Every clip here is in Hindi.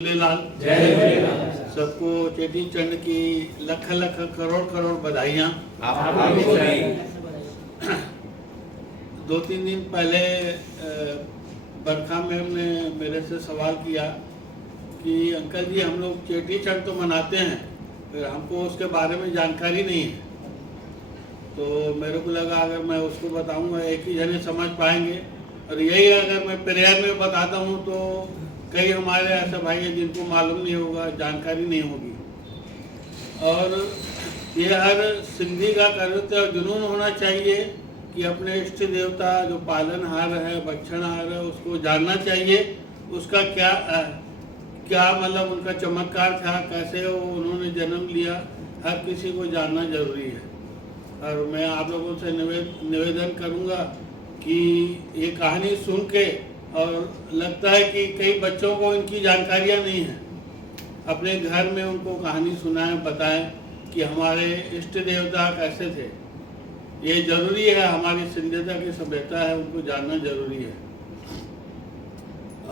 झूलेलाल। जय झूलेलाल। सबको चेटी चंड की लख लख करोड़ करोड़ बधाइयाँ। आपको भी। 2-3 दिन पहले बरखा मैम ने मेरे से सवाल किया कि अंकल जी हम लोग चेटी चंड तो मनाते हैं, फिर हमको उसके बारे में जानकारी नहीं है। तो मेरे को लगा अगर मैं उसको बताऊंगा एक ही जने समझ पाएंगे, और यही अगर मैं प्रेयर में बताता हूँ तो कई हमारे ऐसे भाई हैं जिनको मालूम नहीं होगा, जानकारी नहीं होगी। और ये हर सिंधी का कर्तव्य और जुनून होना चाहिए कि अपने इष्ट देवता जो पालनहार है, बख्शनहार है, उसको जानना चाहिए। उसका क्या मतलब उनका चमत्कार था, कैसे उन्होंने जन्म लिया, हर किसी को जानना जरूरी है। और मैं आप लोगों से निवेदन करूंगा कि ये कहानी सुन के, और लगता है कि कई बच्चों को इनकी जानकारियाँ नहीं है, अपने घर में उनको कहानी सुनाएं, बताएं कि हमारे इष्ट देवता कैसे थे। ये जरूरी है, हमारी सिंधियता की सभ्यता है, उनको जानना जरूरी है।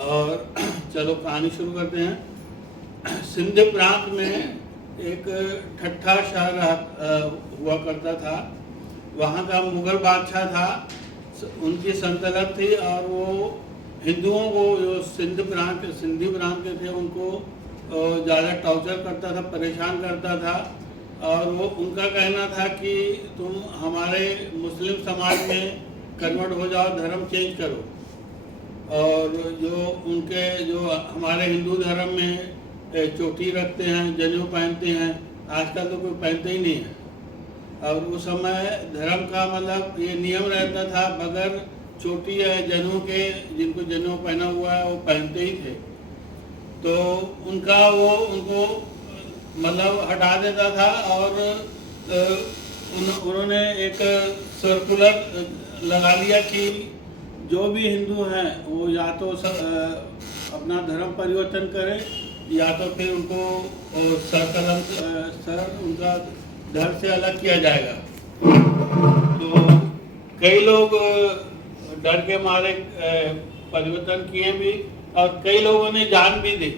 और चलो कहानी शुरू करते हैं। सिंध प्रांत में एक ठट्ठा शहर हुआ करता था। वहाँ का मुगल बादशाह था, उनकी सल्तनत थी, और वो हिंदुओं को जो सिंधी प्रांत के थे उनको ज़्यादा टॉर्चर करता था, परेशान करता था। और वो उनका कहना था कि तुम हमारे मुस्लिम समाज में कन्वर्ट हो जाओ, धर्म चेंज करो। और जो हमारे हिंदू धर्म में चोटी रखते हैं, जनेऊ पहनते हैं, आजकल तो कोई पहनते ही नहीं है। और उस समय धर्म का मतलब ये नियम रहता था, बगैर चोटी या जनेऊ के, जिनको जनेऊ पहना हुआ है वो पहनते ही थे। तो उनको मतलब हटा देता था। और उन्होंने एक सर्कुलर लगा लिया कि जो भी हिंदू हैं वो या तो अपना धर्म परिवर्तन करें, या तो फिर उनको उनका धर्म से अलग किया जाएगा। तो कई लोग डर के मारे परिवर्तन किए भी, और कई लोगों ने जान भी दी,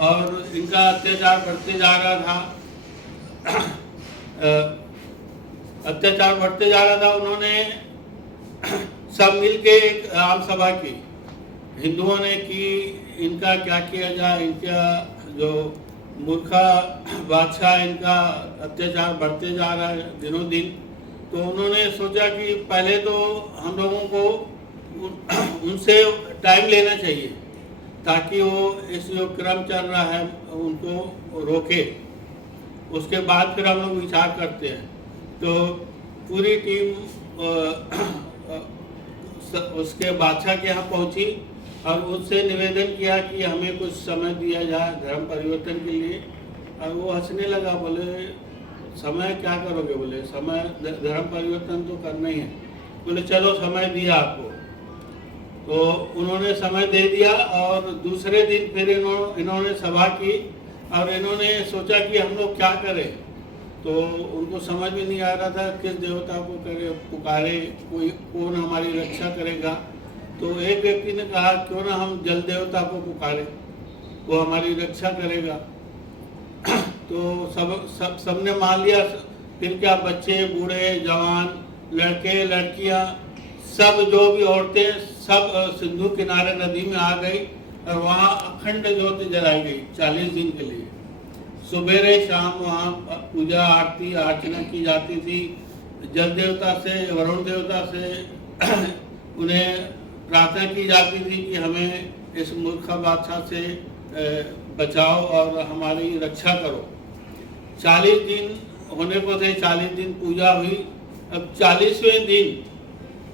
और इनका अत्याचार बढ़ते जा रहा था। उन्होंने सब मिलके एक आम सभा की, हिंदुओं ने कि इनका क्या किया जाए, इनका जो मूर्खा बादशाह, इनका अत्याचार बढ़ते जा रहा है दिनों दिन। तो उन्होंने सोचा कि पहले तो हम लोगों को उनसे टाइम लेना चाहिए, ताकि वो इस जो क्रम चल रहा है उनको रोके। उसके बाद फिर हम लोग विचार करते हैं। तो पूरी टीम उसके बादशाह के यहाँ पहुंची और उससे निवेदन किया कि हमें कुछ समय दिया जाए धर्म परिवर्तन के लिए। और वो हंसने लगा, बोले समय क्या करोगे? बोले समय धर्म परिवर्तन तो करना ही है। बोले चलो समय दिया आपको। तो उन्होंने समय दे दिया, और दूसरे दिन फिर इन्होंने सभा की, और इन्होंने सोचा कि हम लोग क्या करें। तो उनको समझ में नहीं आ रहा था किस देवता को पुकारे, कौन हमारी रक्षा करेगा। तो एक व्यक्ति ने कहा क्यों ना हम जल देवता को पुकारे, वो हमारी रक्षा करेगा। तो सबने मान लिया। फिर क्या, बच्चे, बूढ़े, जवान, लड़के, लड़कियां, सब जो भी औरतें, सब सिंधु किनारे नदी में आ गई, और वहाँ अखंड ज्योति जलाई गई 40 दिन के लिए। सुबेरे शाम वहाँ पूजा आरती अर्चना की जाती थी। जल देवता से, वरुण देवता से उन्हें प्रार्थना की जाती थी कि हमें इस मूर्खा बादशाह से बचाओ और हमारी रक्षा करो। 40 दिन होने को थे, 40 दिन पूजा हुई। अब 40वें दिन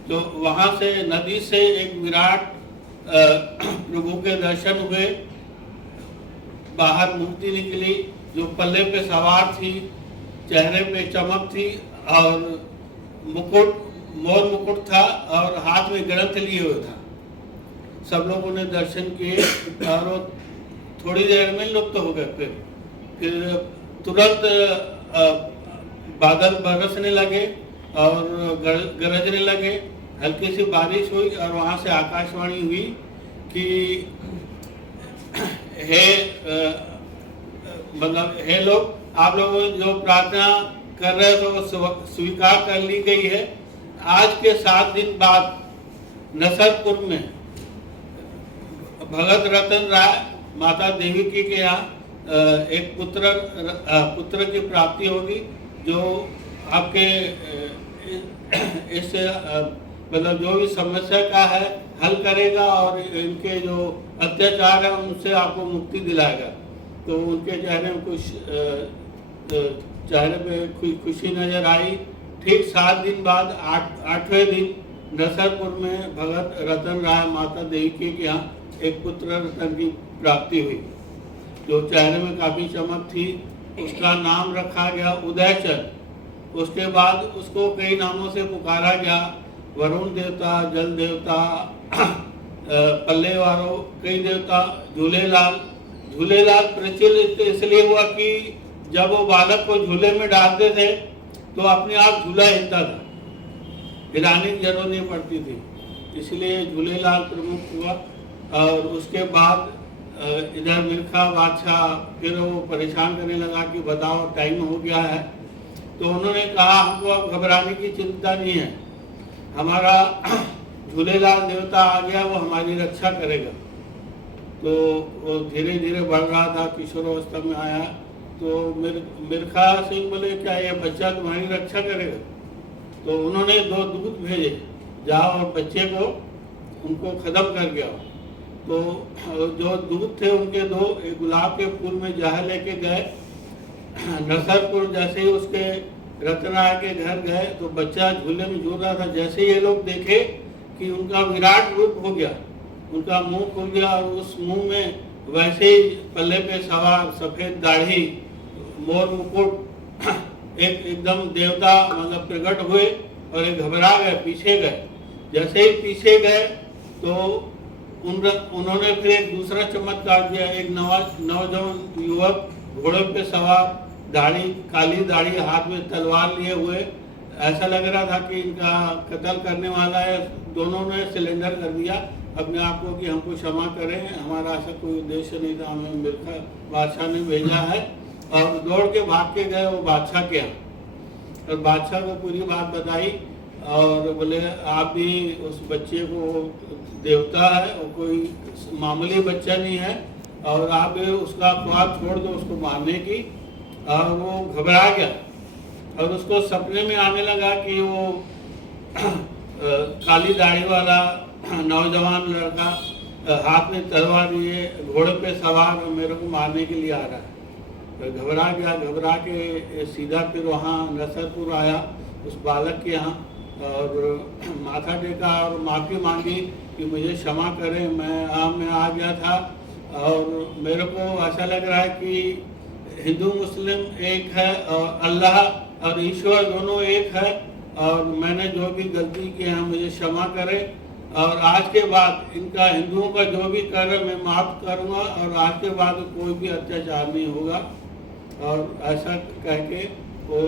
तो वहाँ से नदी से एक विराट प्रभु के दर्शन हुए। बाहर मूर्ति निकली जो पल्ले पे सवार थी, चेहरे पे चमक थी, और मोर मुकुट था, और हाथ में ग्रंथ लिए हुए था। सब लोगों ने दर्शन किए, और वो थोड़ी देर में लुप्त हो गए। फिर तुरंत बादल बरसने लगे और गरजने लगे, हल्की सी बारिश हुई, और वहाँ से आकाशवाणी हुई कि हे मतलब हे लोग, आप लोगों जो प्रार्थना कर रहे थे वो स्वीकार कर ली गई है। आज के 7 दिन बाद नसरपुर में भगत रतन राय माता देवकी के यहाँ एक पुत्र की प्राप्ति होगी, जो आपके इस मतलब जो भी समस्या का है हल करेगा और इनके जो अत्याचार है उनसे आपको मुक्ति दिलाएगा। तो उनके चेहरे में कुछ चेहरे पे खुशी नजर आई। ठीक 7 दिन बाद 8वें दिन नसरपुर में भगत रतन राय माता देवकी के यहाँ एक पुत्र रतन की प्राप्ति हुई, जो चेहरे में काफी चमक थी। उसका नाम रखा गया उदयचंद। उसके बाद उसको कई नामों से पुकारा गया, वरुण देवता, जल देवता, पल्ले वालों, कई देवता, झूलेलाल। झूलेलाल प्रचलित इसलिए हुआ कि जब वो बालक को झूले में डालते थे तो अपने आप झूला हिलता था, हिलाने की जरूरत नहीं पड़ती थी, इसलिए झूलेलाल प्रमुख हुआ। और उसके बाद इधर मिल्खा बादशाह फिर वो परेशान करने लगा कि बताओ टाइम हो गया है। तो उन्होंने कहा हमको अब घबराने की चिंता नहीं है, हमारा झूलेलाल देवता आ गया, वो हमारी रक्षा करेगा। तो वो धीरे धीरे बढ़ रहा था, किशोरावस्था में आया। तो मिल्खा सिंह बोले क्या ये बच्चा तुम्हारी रक्षा करेगा? तो उन्होंने 2 दूत भेजे, जाओ और बच्चे को उनको खत्म कर गया। तो जो दूत थे उनके 2 एक गुलाब के फूल में जहर लेके गए। नसरपुर जैसे ही उसके रतनाराय के घर गए तो बच्चा झूले में झूल रहा था। जैसे ये लोग देखे कि उनका विराट रूप हो गया, उनका मुंह खुल गया और उस मुंह में वैसे ही पल्ले पे सवार सफेद दाढ़ी, मोर मुकुट, एकदम देवता मतलब प्रकट हुए और ये घबरा गए, पीछे गए। जैसे ही पीछे गए तो उन्होंने फिर एक दूसरा चमत्कार दिया। एक नौजवान युवक घोड़े पे सवार, दाढ़ी, काली दाढ़ी, हाथ में तलवार लिए हुए, ऐसा लग रहा था कि इनका कत्ल करने वाला है। दोनों ने सिलेंडर कर दिया अपने आप को कि हमको क्षमा करें, हमारा ऐसा कोई उद्देश्य नहीं था, हमें मिल्खा बादशाह ने भेजा है। और दौड़ के भाग के गए वो बादशाह के यहाँ और बादशाह को पूरी बात बताई और बोले आप भी उस बच्चे को, देवता है और कोई मामूली बच्चा नहीं है, और आप उसका ख्वाब छोड़ दो उसको मारने की। और वो घबरा गया और उसको सपने में आने लगा कि वो काली दाढ़ी वाला नौजवान लड़का हाथ में तलवार लिए घोड़े पे सवार मेरे को मारने के लिए आ रहा है। तो घबरा गया, घबरा के सीधा फिर वहाँ नसरपुर आया उस बालक के यहाँ और माथा टेका और माफ़ी मांगी कि मुझे क्षमा करें, मैं आ गया था और मेरे को ऐसा लग रहा है कि हिंदू मुस्लिम एक है और अल्लाह और ईश्वर दोनों एक है, और मैंने जो भी गलती की है मुझे क्षमा करें। और आज के बाद इनका, हिंदुओं का जो भी कर मैं माफ़ करूँगा और आज के बाद कोई भी अत्याचार नहीं होगा। और ऐसा कह के वो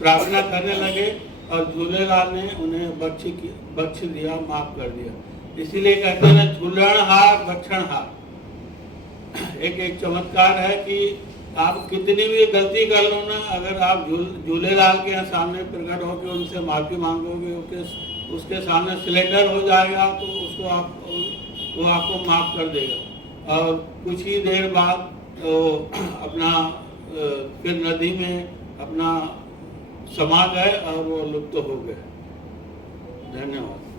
प्रार्थना करने लगे और झूलेलाल ने उन्हें बख्श दिया, माफ़ कर दिया। इसीलिए कहते हैं ना, झूलनहार बख्शनहार। एक चमत्कार है कि आप कितनी भी गलती कर लो ना, अगर आप झूलेलाल के यहाँ सामने प्रकट होकर उनसे माफ़ी मांगोगे, उसके सामने सिलेंडर हो जाएगा तो उसको वो आपको माफ़ कर देगा। और कुछ ही देर बाद तो अपना फिर नदी में अपना समा गए और वो लुप्त हो गए। धन्यवाद।